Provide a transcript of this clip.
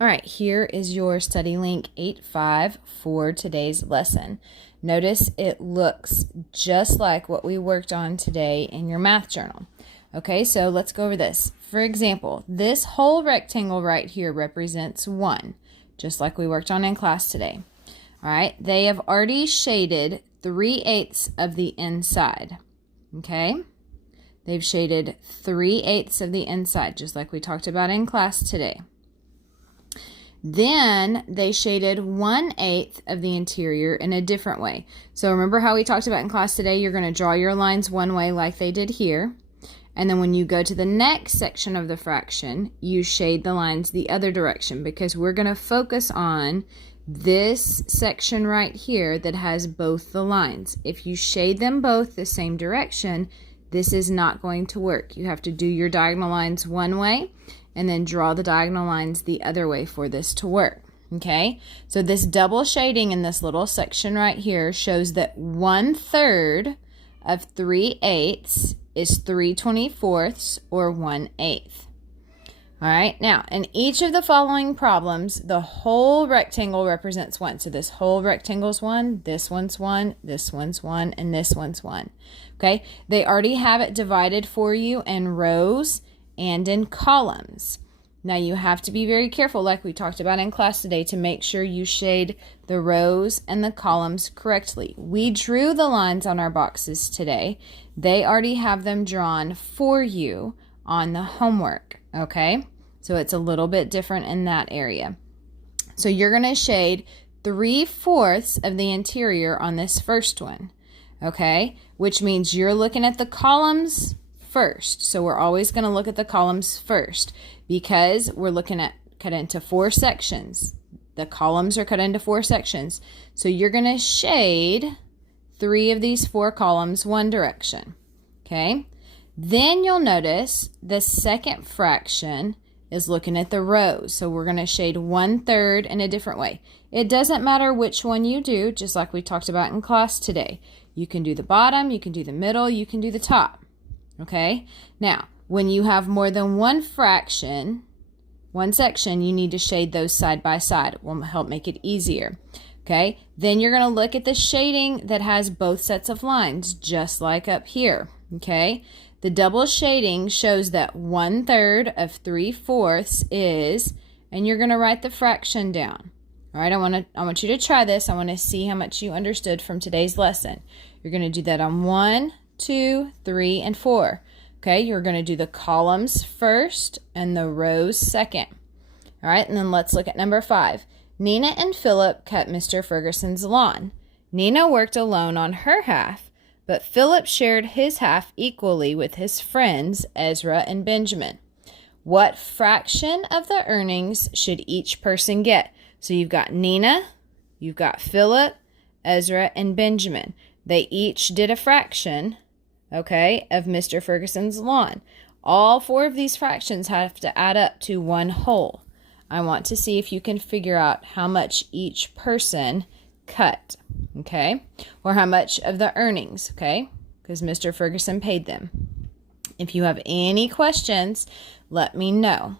All right, here is your study link 8.5 for today's lesson. Notice it looks just like what we worked on today in your math journal. Okay, so let's go over this. For example, this whole rectangle right here represents 1, just like we worked on in class today. All right, they have already shaded 3/8 of the inside. Okay, they've shaded 3/8 of the inside, just like we talked about in class today. Then they shaded 1/8 of the interior in a different way. So remember how we talked about in class today, you're going to draw your lines one way like they did here. And then when you go to the next section of the fraction, you shade the lines the other direction because we're going to focus on this section right here that has both the lines. If you shade them both the same direction, this is not going to work. You have to do your diagonal lines one way and then draw the diagonal lines the other way for this to work. Okay, so this double shading in this little section right here shows that 1/3 of 3/8 is 3/24 or 1/8. All right, now in each of the following problems, the whole rectangle represents 1. So this whole rectangle is 1, this one's 1, this one's 1, and this one's 1. Okay, they already have it divided for you in rows and in columns. Now you have to be very careful, like we talked about in class today, to make sure you shade the rows and the columns correctly. We drew the lines on our boxes today. They already have them drawn for you on the homework, okay? So it's a little bit different in that area. So you're going to shade 3/4 of the interior on this first one, okay? Which means you're looking at the columns first. So we're always going to look at the columns first because we're looking at cut into 4 sections. The columns are cut into 4 sections. So you're going to shade 3 of these 4 columns one direction. Okay? Then you'll notice the second fraction is looking at the rows. So we're going to shade 1/3 in a different way. It doesn't matter which one you do, just like we talked about in class today. You can do the bottom, you can do the middle, you can do the top. Okay, now when you have more than one fraction, one section, you need to shade those side by side. It will help make it easier. Okay, then you're going to look at the shading that has both sets of lines, just like up here. Okay, the double shading shows that 1/3 of 3/4 is, and you're going to write the fraction down. All right, I want you to try this. I want to see how much you understood from today's lesson. You're going to do that on 1, 2, 3, and 4. Okay, you're going to do the columns first and the rows second. All right, and then let's look at number 5. Nina and Philip cut Mr. Ferguson's lawn. Nina worked alone on her half, but Philip shared his half equally with his friends Ezra and Benjamin. What fraction of the earnings should each person get? So you've got Nina, you've got Philip, Ezra, and Benjamin. They each did a fraction, okay, of Mr. Ferguson's lawn. All 4 of these fractions have to add up to one whole. I want to see if you can figure out how much each person cut, okay, or how much of the earnings, okay, because Mr. Ferguson paid them. If you have any questions, let me know.